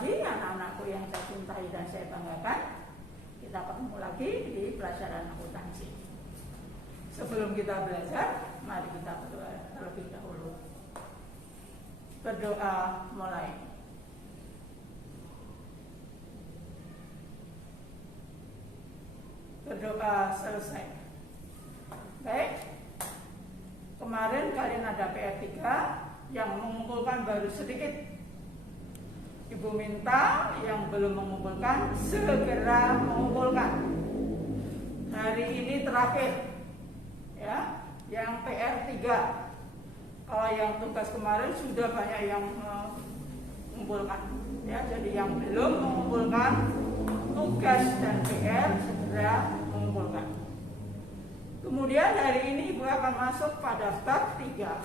lagi anak-anakku yang saya cintai dan saya banggakan. Kita ketemu lagi di pelajaran akuntansi. Sebelum kita belajar, mari kita berdoa terlebih dahulu. Berdoa mulai. Berdoa selesai. Baik. Kemarin kalian ada PR 3 yang mengumpulkan baru sedikit. Ibu minta yang belum mengumpulkan segera mengumpulkan. Hari ini terakhir, ya, yang PR 3. Kalau yang tugas kemarin sudah banyak yang mengumpulkan, ya. Jadi yang belum mengumpulkan tugas dan PR segera mengumpulkan. Kemudian hari ini Ibu akan masuk pada bab 3.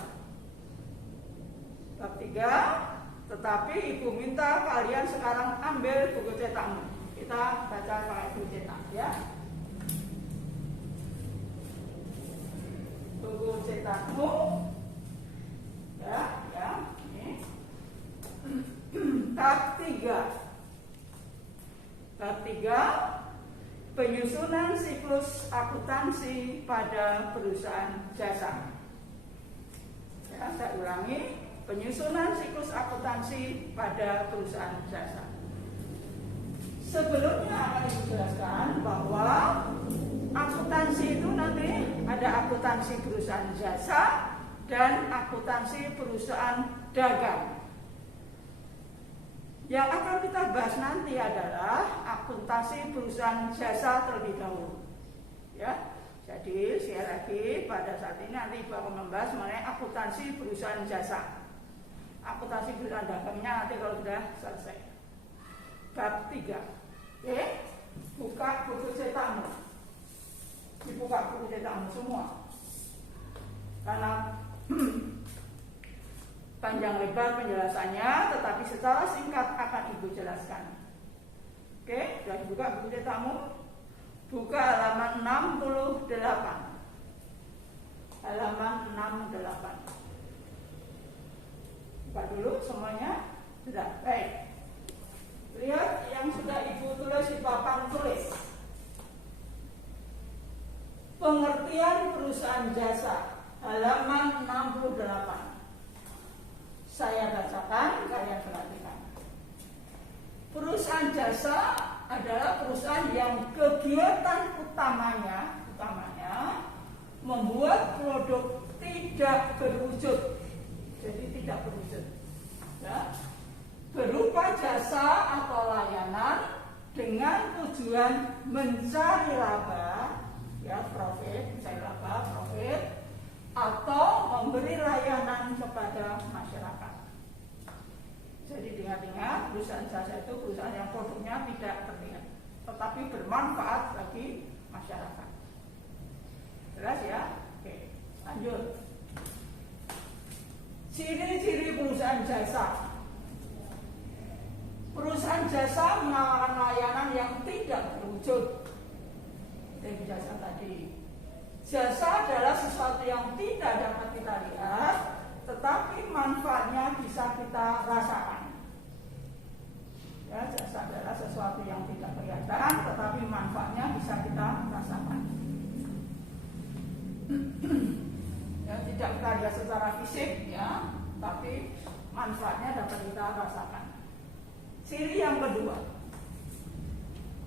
Bab 3. Tetapi Ibu minta kalian sekarang ambil buku cetakmu. Kita baca pakai buku cetak, ya. Buku cetakmu, ya. Ini. Bab 3. Bab 3. Penyusunan siklus akuntansi pada perusahaan jasa. Ya, saya ulangi. Penyusunan siklus akuntansi pada perusahaan jasa. Sebelumnya akan dijelaskan bahwa akuntansi itu nanti ada akuntansi perusahaan jasa dan akuntansi perusahaan dagang. Yang akan kita bahas nanti adalah akuntansi perusahaan jasa terlebih dahulu. Ya. Jadi sekali lagi pada saat ini nanti Ibu akan membahas mengenai akuntansi perusahaan jasa. Akuntansi perusahaan dagangnya nanti kalau sudah selesai. Bab 3. Oke? Buka buku cetakmu. Dibuka buku cetakmu semua. Karena panjang lebar penjelasannya, tetapi secara singkat akan Ibu jelaskan. Oke? Sudah dibuka buku cetakmu. Buka halaman 68. Halaman 68. Buka dulu semuanya. Sudah, baik. Lihat yang sudah Ibu tulis di papan tulis. Pengertian perusahaan jasa, halaman 68. Saya bacakan, kalian perhatikan. Perusahaan jasa adalah perusahaan yang kegiatan utamanya membuat produk tidak berwujud. Jadi tidak berwujud, ya, berupa jasa atau layanan dengan tujuan mencari laba, ya, profit, atau memberi layanan kepada masyarakat. Jadi ingat-ingat, perusahaan jasa itu perusahaan yang produknya tidak terlihat, tetapi bermanfaat bagi masyarakat. Jelas ya? Oke, lanjut. Ciri-ciri perusahaan jasa. Perusahaan jasa menawarkan layanan yang tidak berwujud. Dari jasa tadi. Jasa adalah sesuatu yang tidak dapat kita lihat, tetapi manfaatnya bisa kita rasakan. Ya, jasa adalah sesuatu yang tidak kelihatan, tetapi manfaatnya bisa kita rasakan. Ya, tidak kita lihat secara fisik, ya, tapi manfaatnya dapat kita rasakan. Ciri yang kedua,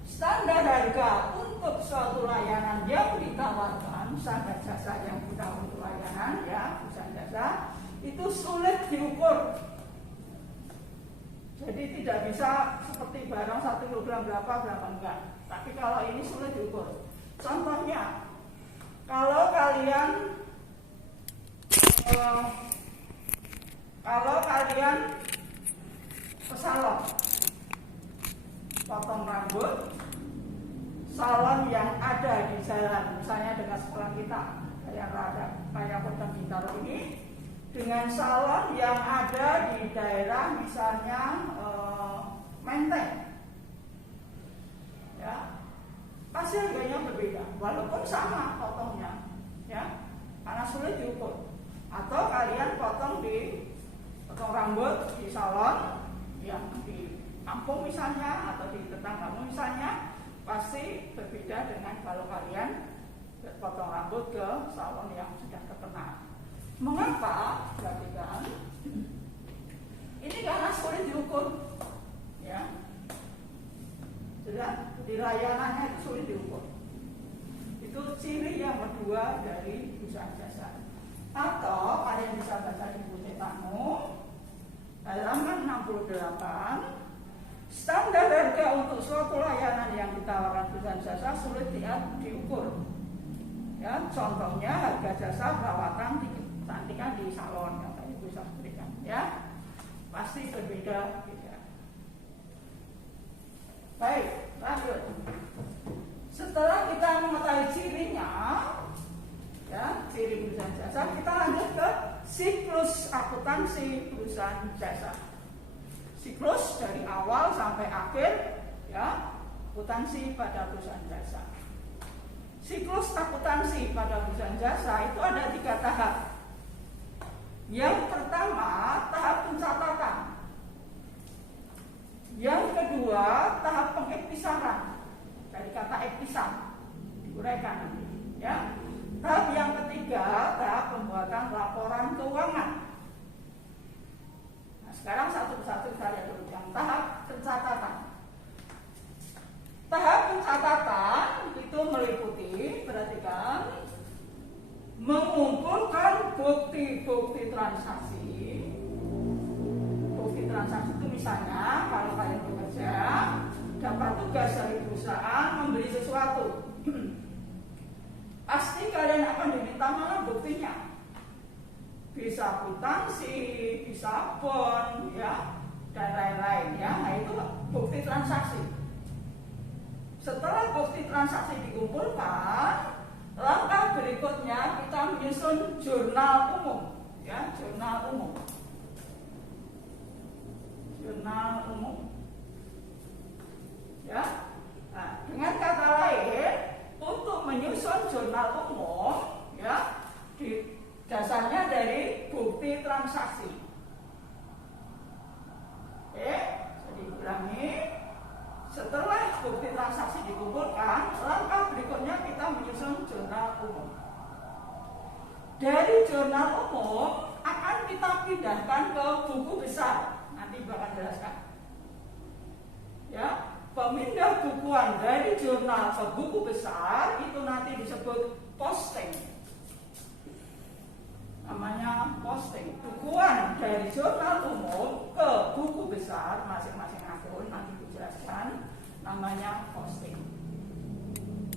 standar harga untuk suatu layanan yang ditawarkan, standar jasa yang kita untuk layanan, ya, perusahaan jasa itu sulit diukur. Jadi tidak bisa seperti barang 1 kilogram berapa enggak. Tapi kalau ini sulit diukur. Contohnya, kalau kalian ke salon, potong rambut, salon yang ada di jalan, misalnya dengan sekolah kita, kayak Kota Bintaro ini, dengan salon yang ada di daerah misalnya Menteng, ya, pasti harganya berbeda, walaupun sama potongnya, ya, karena sulit diukur. Atau kalian potong rambut di salon yang di kampung misalnya atau di tetanggamu misalnya, pasti berbeda dengan kalau kalian potong rambut ke salon yang sudah terkenal. Mengapa? Perhatikan, ini karena sulit diukur, ya. Sudah, di layanannya itu sulit diukur. Itu ciri yang kedua dari perusahaan jasa. Atau kalian bisa baca di buku cetakmu halaman 68, standar harga untuk suatu layanan yang ditawarkan perusahaan jasa sulit diukur. Ya, contohnya harga jasa perawatan kecantikan di salon yang tadi bisa berikan, ya, pasti berbeda-beda. Baik, lanjut. Setelah kita mengetahui cirinya, ya, ciri perusahaan jasa, kita lanjut ke siklus akuntansi perusahaan jasa. Siklus dari awal sampai akhir, ya, akuntansi pada perusahaan jasa. Siklus akuntansi pada perusahaan jasa itu ada 3 tahap. Yang pertama, tahap pencatatan. Yang kedua, tahap pengektisaran. Dari kata ektisan, diuraikan nanti, ya. Tahap yang ketiga, tahap pembuatan laporan keuangan. Nah, sekarang satu persatu kita lihat dulu. Yang tahap pencatatan. Tahap pencatatan itu meliputi, perhatikan, mengumpulkan bukti-bukti transaksi. Bukti transaksi itu misalnya kalau kalian bekerja dapat tugas dari perusahaan membeli sesuatu, pasti kalian akan diminta mana buktinya. Bisa akuntansi, bisa bon, ya, dan lain-lain, ya. Nah, itu bukti transaksi. Setelah bukti transaksi dikumpulkan, langkah berikutnya kita menyusun jurnal umum, ya, jurnal umum. Jurnal umum. Ya. Nah, dengan kata lain, untuk menyusun jurnal umum, ya, dasarnya dari bukti transaksi. Oke, jadi ulangi. Setelah bukti transaksi dikumpulkan, langkah berikutnya kita menyusun jurnal umum. Dari jurnal umum akan kita pindahkan ke buku besar. Nanti bakal jelaskan. Ya, pemindah bukuan dari jurnal ke buku besar itu nanti disebut posting. Namanya posting. Bukuan dari jurnal umum ke buku besar masing-masing akun nanti dijelaskan, namanya posting.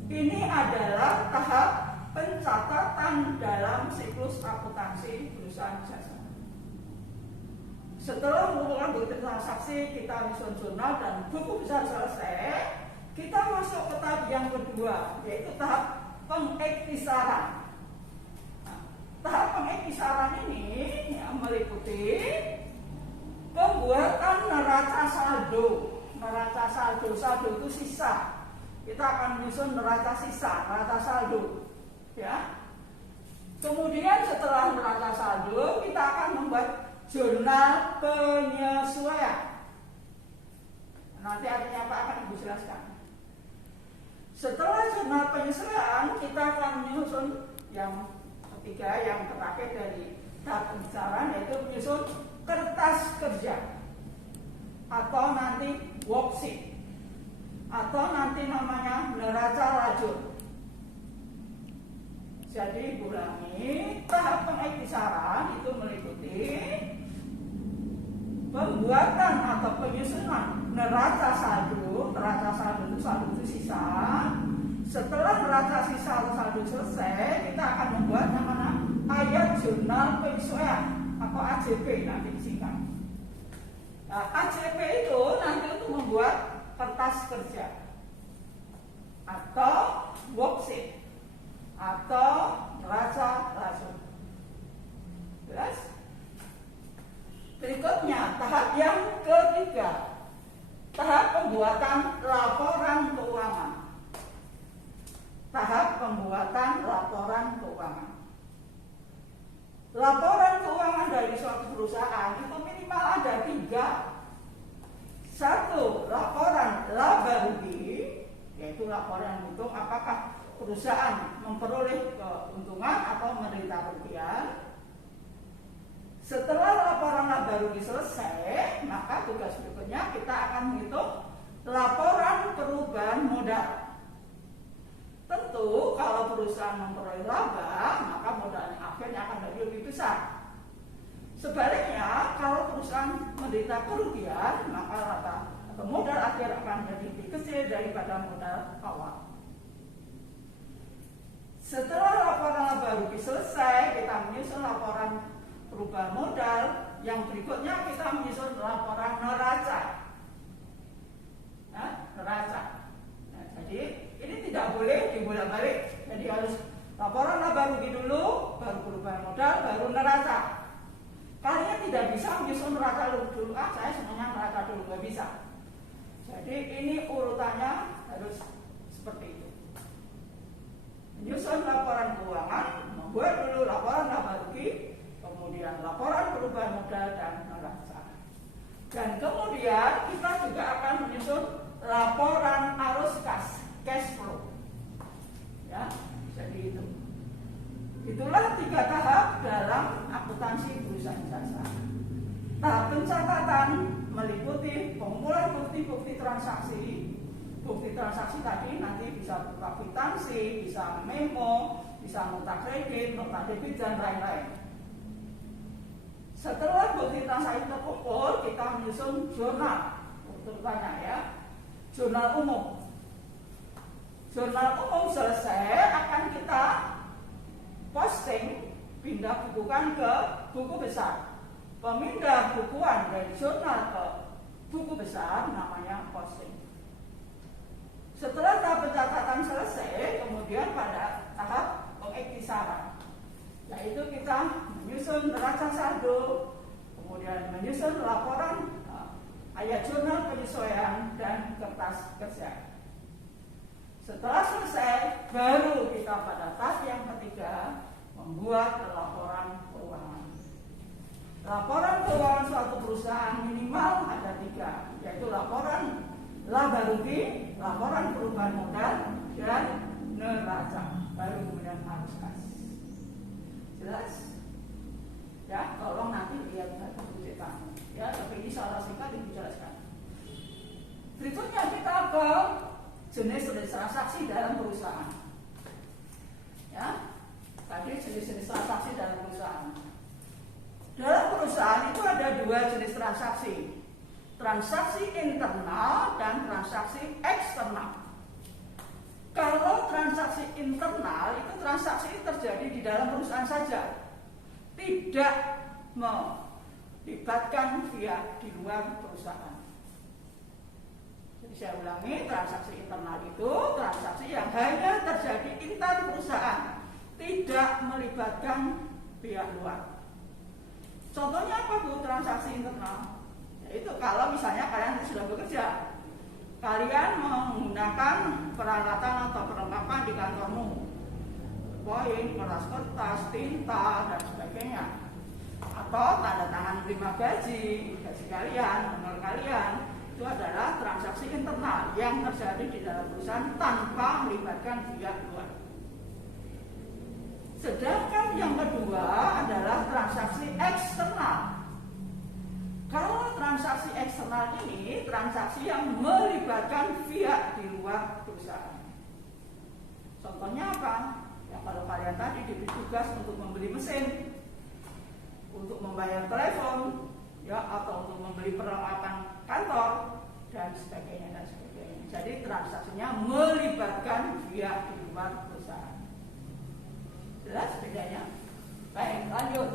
Ini adalah tahap pencatatan dalam siklus akuntansi perusahaan jasa. Setelah mengumpulkan bukti transaksi, kita menyusun jurnal dan buku besar selesai, kita masuk ke tahap yang kedua, yaitu tahap pengektisaran. Nah, tahap pengektisaran ini ya, meliputi pembuatan neraca saldo. Neraca saldo, saldo itu sisa. Kita akan menyusun neraca sisa, neraca saldo, ya. Kemudian setelah neraca saldo, kita akan membuat jurnal penyesuaian. Nanti artinya apa akan Ibu jelaskan. Setelah jurnal penyesuaian, kita akan menyusun yang ketiga, yang terakhir dari tahap pembicaraan, yaitu menyusun kertas kerja atau nanti worksheet atau nanti namanya neraca lajur. Jadi ulangi, tahap pengektisaran itu meliputi pembuatan atau penyusunan neraca saldo. Neraca saldo itu sisa. Setelah neraca sisa atau saldo selesai, kita akan membuat namanya ayat jurnal penyesuaian atau AJP nanti disingkat. Nah, AJP itu nanti untuk membuat kertas kerja atau worksheet atau neraca lajur. Jelas? Berikutnya tahap yang ketiga, tahap pembuatan laporan keuangan. Tahap pembuatan laporan keuangan. Laporan keuangan dari suatu perusahaan itu minimal ada 3. 1, laporan yang menghitung apakah perusahaan memperoleh keuntungan atau menderita kerugian. Setelah laporan laba rugi selesai, maka tugas berikutnya kita akan menghitung laporan perubahan modal. Tentu kalau perusahaan memperoleh laba, maka modalnya akhirnya akan menjadi lebih besar. Sebaliknya, kalau perusahaan menderita kerugian, maka rata modal akhir akan menjadi lebih kecil daripada modal awal. Setelah laporan laba rugi selesai, kita menyusun laporan perubahan modal. Yang berikutnya kita menyusun laporan neraca. Neraca. Nah, jadi ini tidak boleh dibolak-balik. Jadi harus laporan laba rugi dulu, baru perubahan modal, baru neraca. Kalian tidak bisa menyusun neraca dulu. Saya semuanya neraca dulu, nggak bisa. Jadi ini urutannya harus seperti itu. Menyusun laporan keuangan, membuat dulu laporan laba rugi, kemudian laporan perubahan modal dan neraca. Dan kemudian kita juga akan menyusun laporan arus kas, cash flow. Ya, jadi itu. Itulah 3 tahap dalam akuntansi perusahaan jasa. Tahap pencatatan meliputi pengumpulan bukti-bukti transaksi. Bukti transaksi tadi nanti bisa berupa kwitansi, bisa memo, bisa nota kredit, nota debit dan lain-lain. Setelah bukti transaksi terkumpul, kita menyusun jurnal. Urutannya ya, jurnal umum. Jurnal umum selesai akan kita posting, pindah bukukan ke buku besar. Pemindah bukuan dari jurnal ke buku besar namanya posting. Setelah tahap pencatatan selesai, kemudian pada tahap pengektisaran, yaitu kita menyusun neraca saldo, kemudian menyusun laporan ayat jurnal penyesuaian dan kertas kerja. Setelah selesai, baru kita pada tahap yang ketiga membuat laporan keuangan. Laporan keuangan suatu perusahaan minimal ada 3, yaitu laporan laba rugi, laporan perubahan modal, dan neraca. Baru kemudian arus kas. Jelas? Ya, tolong nanti lihat buku cetak. Ya, tapi ini secara singkat dijelaskan. Berikutnya kita ke jenis-jenis transaksi dalam perusahaan. Ya, tadi jenis-jenis transaksi dalam perusahaan. Dalam perusahaan itu ada 2 jenis transaksi. Transaksi internal dan transaksi eksternal. Kalau transaksi internal itu transaksi terjadi di dalam perusahaan saja, tidak melibatkan pihak di luar perusahaan. Jadi saya ulangi, transaksi internal itu transaksi yang hanya terjadi intan perusahaan, tidak melibatkan pihak luar. Contohnya apa Bu transaksi internal? Itu kalau misalnya kalian sudah bekerja, kalian menggunakan peralatan atau perlengkapan di kantormu, poin, kertas, tinta, dan sebagainya, atau tanda tangan terima gaji kalian, honor kalian, itu adalah transaksi internal yang terjadi di dalam perusahaan tanpa melibatkan pihak luar. Sedangkan yang kedua adalah transaksi eksternal. Kalau transaksi eksternal ini transaksi yang melibatkan pihak di luar perusahaan. Contohnya apa? Ya kalau kalian tadi diberi tugas untuk membeli mesin, untuk membayar telepon, ya atau untuk membeli peralatan kantor dan sebagainya dan sebagainya. Jadi transaksinya melibatkan pihak di luar perusahaan. Jelas bedanya? Baik, lanjut.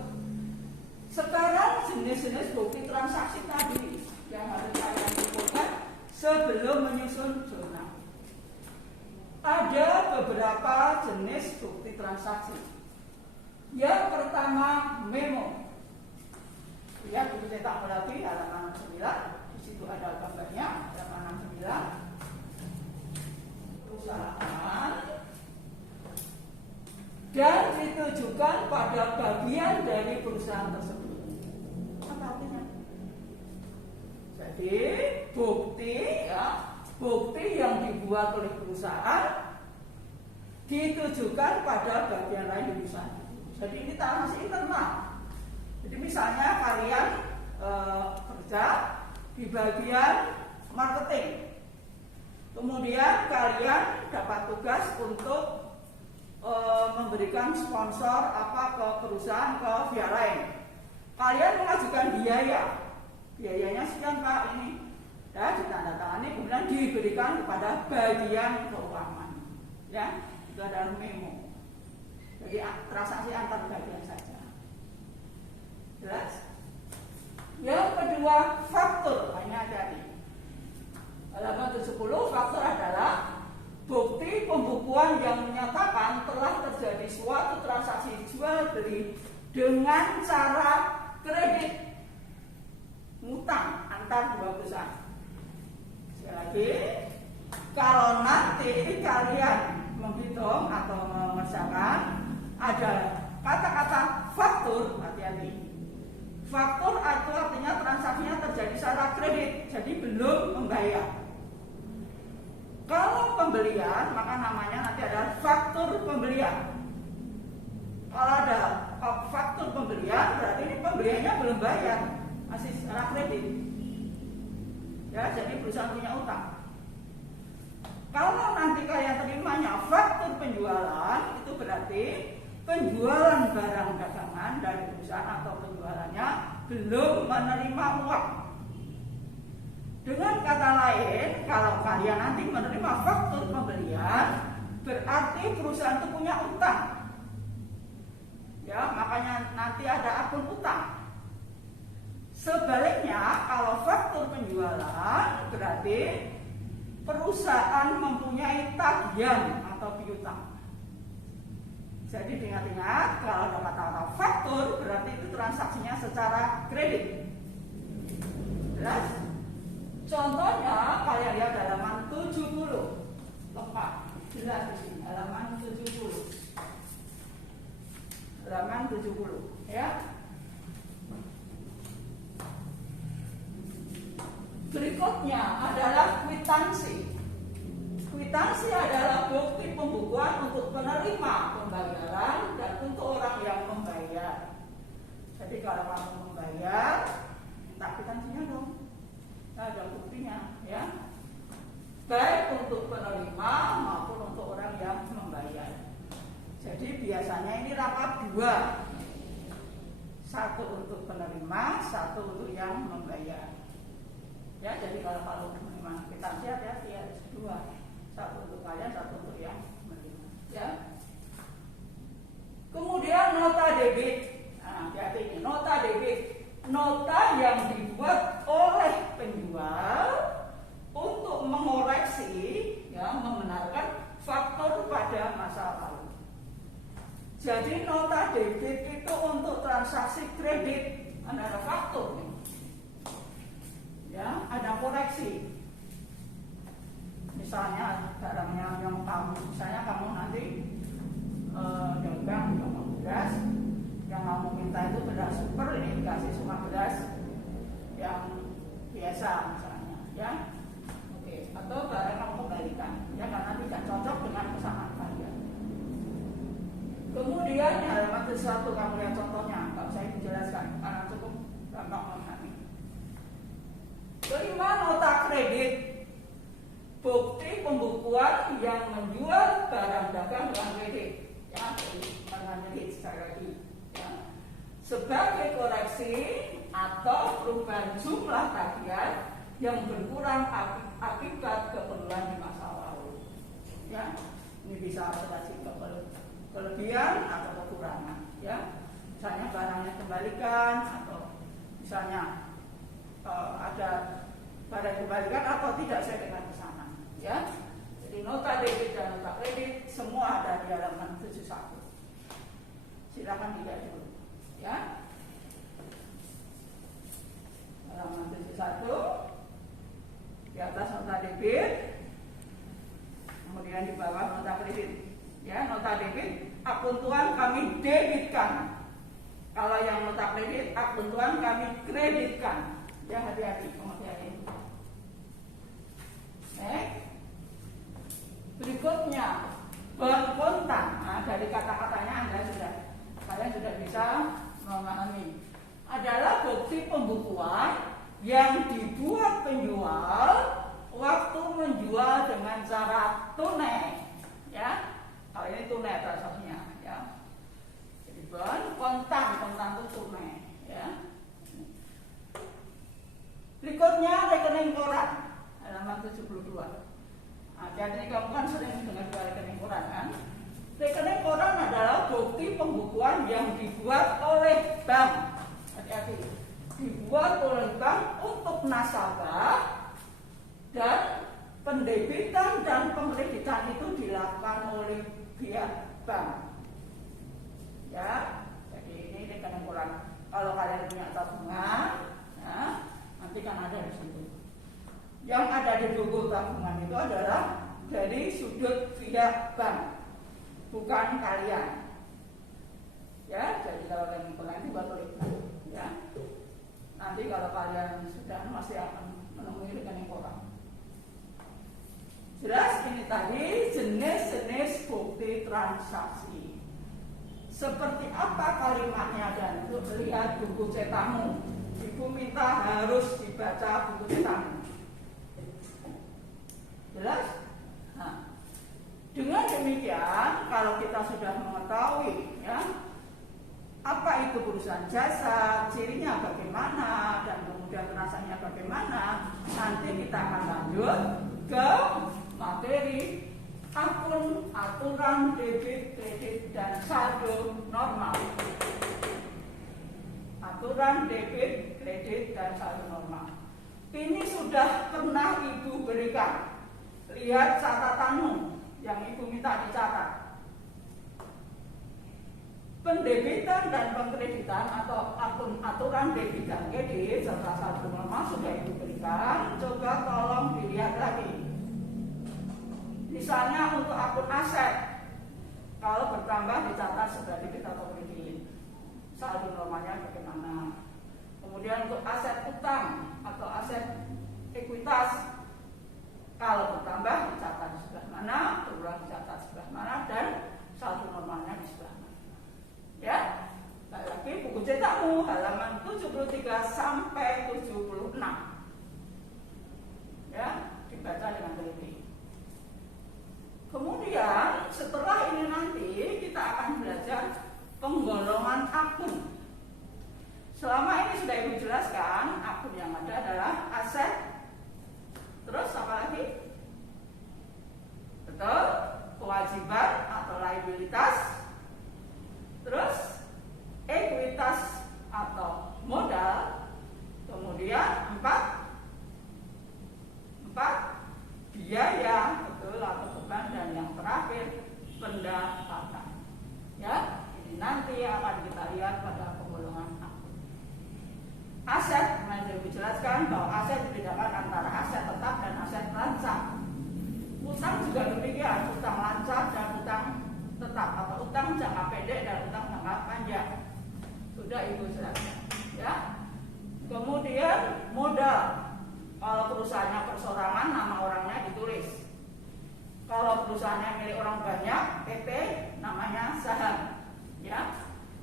Sekarang jenis-jenis bukti transaksi tadi yang harus kalian kumpulkan sebelum menyusun jurnal. Ada beberapa jenis bukti transaksi. Yang pertama memo. Lihat buku cetak Melawi halaman 9. Di situ ada gambarnya halaman 9. Perusahaan dan ditujukan pada bagian dari perusahaan tersebut. Apa artinya? Jadi bukti ya bukti yang dibuat oleh perusahaan ditujukan pada bagian lain di perusahaan. Jadi ini transaksi internal. Jadi misalnya kalian kerja di bagian marketing, kemudian kalian dapat tugas untuk memberikan sponsor apa ke perusahaan, ke pihak lain. Kalian mengajukan biayanya sekian Pak, ini ya ditandatangani, kemudian diberikan kepada bagian keuangan, ya itu adalah memo. Jadi transaksi antar bagian saja. Jelas? Yang kedua, faktur. Hanya dari halaman 70, faktur adalah bukti pembukuan yang menyatakan telah terjadi suatu transaksi jual beli dengan cara kredit ngutang antar dua perusahaan. Sekali lagi, kalau nanti kalian menghitung atau mengerjakan ada kata-kata faktur, hati-hati. Faktur itu artinya transaksinya terjadi secara kredit, jadi belum membayar. Kalau pembelian, maka namanya nanti adalah faktur pembelian. Kalau ada faktur pembelian, berarti ini pembeliannya belum bayar, masih secara kredit. Ya, jadi perusahaan punya utang. Kalau nanti kalian terimanya faktur penjualan, itu berarti penjualan barang dagangan dari perusahaan atau penjualannya belum menerima uang. Dengan kata lain, kalau kalian nanti menerima faktur pembelian, berarti perusahaan itu punya utang. Ya, makanya nanti ada akun utang. Sebaliknya, kalau faktur penjualan, berarti perusahaan mempunyai tagihan atau piutang. Jadi ingat-ingat, kalau ada kata-kata faktur, berarti itu transaksinya secara kredit. Jelas? Contohnya, kalian lihat halaman 70. Lengkap, jelas di sini, halaman 70. Halaman 70, ya. Berikutnya adalah kwitansi. Kwitansi adalah bukti pembukuan untuk penerima pembayaran dan untuk orang yang membayar. Jadi kalau kamu membayar, minta kwitansinya dong. Ada buktinya, ya. Baik untuk penerima maupun untuk orang yang membayar. Jadi biasanya ini rangkap dua. Satu untuk penerima, satu untuk yang membayar. Ya, jadi kalau menerima kwitansi hati-hati ya, dua. Satu untuk kalian, satu untuk yang menerima. Ya. Kemudian nota debit. Nah, hati-hati ini, nota debit. Nota yang dibuat oleh penjual untuk mengoreksi, ya, membenarkan faktur pada masa lalu. Jadi nota debit itu untuk transaksi kredit, ada faktur nih. Ya, ada koreksi. Misalnya barangnya yang misalnya kamu nanti dagang beras, yang kamu minta itu beras super, ini dikasih cuma beras yang biasa misalnya, ya. Oke, atau barang kamu kembalikan, ya, karena tidak cocok dengan pesanan kalian. Kemudian halaman 1 kamu lihat contohnya, kalau saya dijelaskan karena cukup gampang memahami. Kelima, nota kredit. Bukti pembukuan yang menjual barang dagang dengan kredit, ya, dengan kredit sekali lagi, ya. Sebagai koreksi atau perubahan jumlah tagihan yang berkurang akibat keperluan di masa lalu, ya. Ini bisa adaptasi kelebihan atau kekurangan, ya. Misalnya barangnya kembalikan atau misalnya ada barang dikembalikan atau tidak sesuai dengan pesanan, ya. Jadi nota debit dan nota kredit semua ada di halaman 71. Silakan dilihat dulu, ya. Halaman 71, di atas nota debit, kemudian di bawah nota kredit, ya. Nota debit, akun tuan kami debitkan. Kalau yang nota kredit, akun tuan kami kreditkan. Ya, hati-hati pengertiannya. Berikutnya bahan kontan. Nah, dari kata-katanya kalian sudah bisa memahami. Adalah bukti pembukuan yang dibuat penjual waktu menjual dengan cara tunai. Ya, kalau ini tunai transaksinya. Ya, jadi bahan kontan itu tunai. Ya. Berikutnya rekening koran halaman 72. Nah, jadi kamu kan sering dengar rekening koran kan? Rekening koran adalah bukti pembukuan yang dibuat oleh bank. Hati-hati. Dibuat oleh bank untuk nasabah dan pendebitan dan pengkreditan itu dilakukan oleh pihak bank. Ya, jadi ini rekening koran. Kalau kalian punya tabungan, ya, nanti kan ada di situ. Yang ada di buku tabungan itu adalah dari sudut pihak bank, bukan kalian. Ya, jadi kalau rekening koran itu buat oleh bank. Ya, nanti kalau kalian sudah masih akan menemui rekening koran. Jelas ini tadi jenis-jenis bukti transaksi. Seperti apa kalimatnya dan untuk melihat buku cetakmu, ibu minta harus dibaca buku cetakmu. Jelas? Nah, dengan demikian kalau kita sudah mengetahui ya apa itu perusahaan jasa, cirinya bagaimana, dan kemudian transaksinya bagaimana, nanti kita akan lanjut ke materi akun, aturan debit, kredit, dan saldo normal. Aturan debit, kredit, dan saldo normal. Ini sudah pernah Ibu berikan. Lihat catatanmu yang Ibu minta dicatat. Pendebitan dan pengkreditan atau akun aturan debit dan kredit serta saldo normal sudah Ibu berikan. Coba tolong dilihat lagi. Misalnya untuk akun aset, kalau bertambah dicatat sebagai debit atau kredit. Saldo normalnya bagaimana? Kemudian untuk aset utang atau aset ekuitas, kalau bertambah dicatat di sebelah mana, berulang dicatat sebelah mana, dan saldo normalnya di sebelah mana. Ya, lagi buku cetakmu halaman 73 sampai 76. Ya, dibaca dengan teliti. Kemudian setelah ini nanti kita akan belajar penggolongan akun. Selama ini sudah Ibu jelaskan, akun yang ada adalah aset. Terus apa lagi? Betul, kewajiban atau liabilitas. Terus ekuitas atau modal. Kemudian empat biaya, betul, atau beban, dan yang terakhir pendapatan. Ya, ini nanti akan kita lihat pada penggolongan akun. Aset, saya dijelaskan bahwa aset dibedakan antara aset tetap dan aset lancang. Utang juga demikian, utang lancang dan utang tetap, atau utang jangka pendek dan utang jangka panjang. Sudah Ibu jelaskan, ya. Kemudian modal. Kalau perusahaannya perseorangan, nama orangnya ditulis. Kalau perusahaannya milik orang banyak, PT, namanya saham. Ya.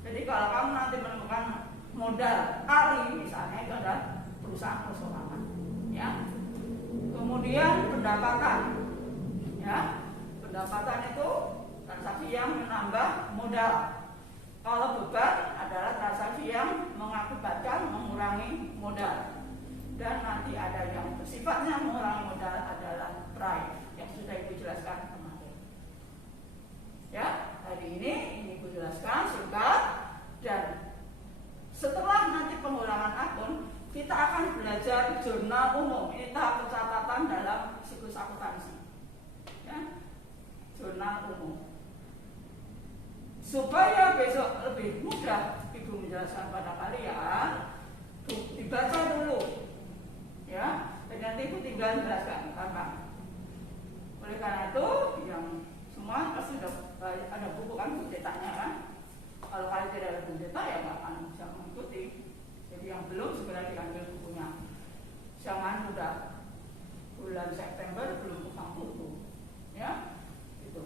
Jadi kalau kamu nanti menemukan modal Ali misalnya, itu adalah perusahaan perseorangan. Ya. Kemudian pendapatan. Ya. Pendapatan itu transaksi yang menambah modal. Kalau beban adalah transaksi yang mengakibatkan mengurangi modal. Dan nanti ada yang bersifatnya mengurangi modal adalah price yang sudah Ibu jelaskan kemarin. Ya, hari ini Ibu jelaskan singkat, dan setelah nanti pengulangan akun kita akan belajar jurnal umum. Ini tahap pencatatan dalam siklus akuntansi. Ya, jurnal umum. Supaya besok lebih mudah Ibu menjelaskan pada kalian, dibaca dulu. Ya, dan nanti Ibu tinggal jelaskan gampang. Oleh karena itu, yang semua pasti sudah ada buku kan, buku cetaknya kan. Kalau kalian tidak ada buku cetak ya nggak akan bisa mengikuti. Jadi yang belum segera diambil bukunya. Jangan mudah. bulan September belum pegang buku, ya, itu.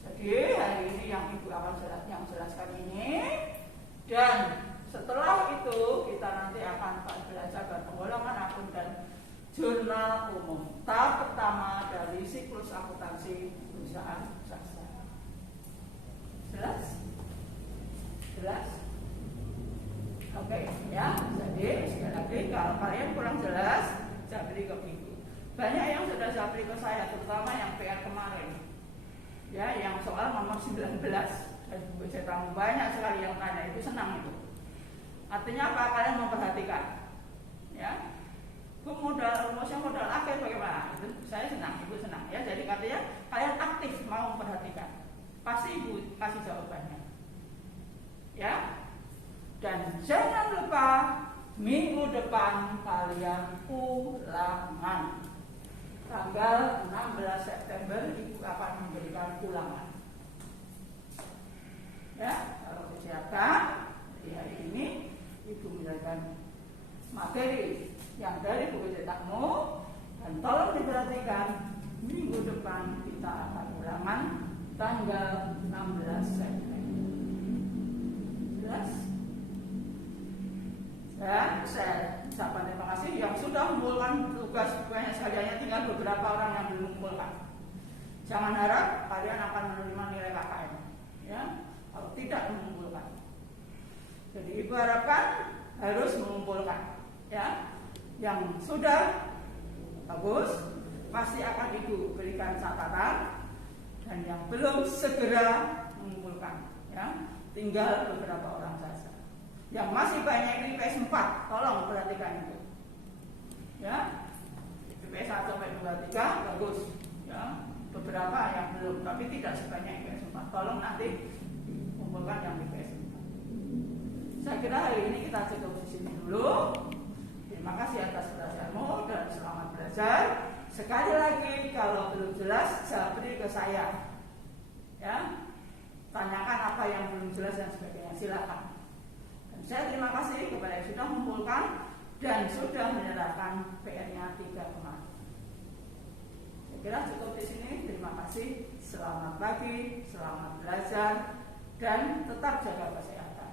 Jadi hari ini yang ibu akan jelaskan ini, dan setelah itu kita nanti akan belajar penggolongan akun dan jurnal umum. Tahap pertama dari siklus akuntansi perusahaan swasta. Jelas? Jelas? Oke, ya. Jadi sekali lagi kalau kalian kurang jelas, japri ke ibu. Banyak yang sudah japri ke saya, terutama yang PR kemarin. Ya, yang soal nomor 19. Dan saya tahu banyak sekali yang tanya, itu senang itu. Artinya apa? Kalian memperhatikan. Ya. Rumusnya modal akhir bagaimana? Itu saya senang, ibu senang ya. Jadi katanya kalian aktif mau memperhatikan. Pasti ibu kasih jawabannya. Ya. Dan jangan lupa minggu depan kalian ulangan. Tanggal 16 September ibu akan memberikan ulangan. Ya, kalau disiapkan di hari ini ibu memberikan materi yang dari buku cetakmu, dan tolong diperhatikan minggu depan kita akan ulangan tanggal 16 September. Jelas? Dan saya ucapkan terima kasih yang sudah mengumpulkan tugas banyak sekali, hanya tinggal beberapa orang yang belum mengumpulkan. Jangan harap kalian akan menerima nilai KKM, ya, kalau tidak mengumpulkan. Jadi ibu harapkan harus mengumpulkan, ya. Yang sudah bagus pasti akan ibu berikan catatan, dan yang belum segera mengumpulkan, ya. Tinggal beberapa orang saja. Yang masih banyak ini IPS 4, tolong perhatikan itu. Ya, IPS 1 sampai 23 bagus. Ya, beberapa yang belum, tapi tidak sebanyak IPS 4. Tolong nanti kumpulkan yang IPS 4. Saya kira hari ini kita cukup di sini dulu. Terima kasih atas perhatianmu dan selamat belajar. Sekali lagi kalau belum jelas, japri ke saya. Ya, tanyakan apa yang belum jelas dan sebagainya, silakan. Saya terima kasih kepada yang sudah mengumpulkan dan sudah menyerahkan PR-nya 3 kemarin. Saya kira cukup di sini. Terima kasih. Selamat pagi, selamat belajar, dan tetap jaga kesehatan.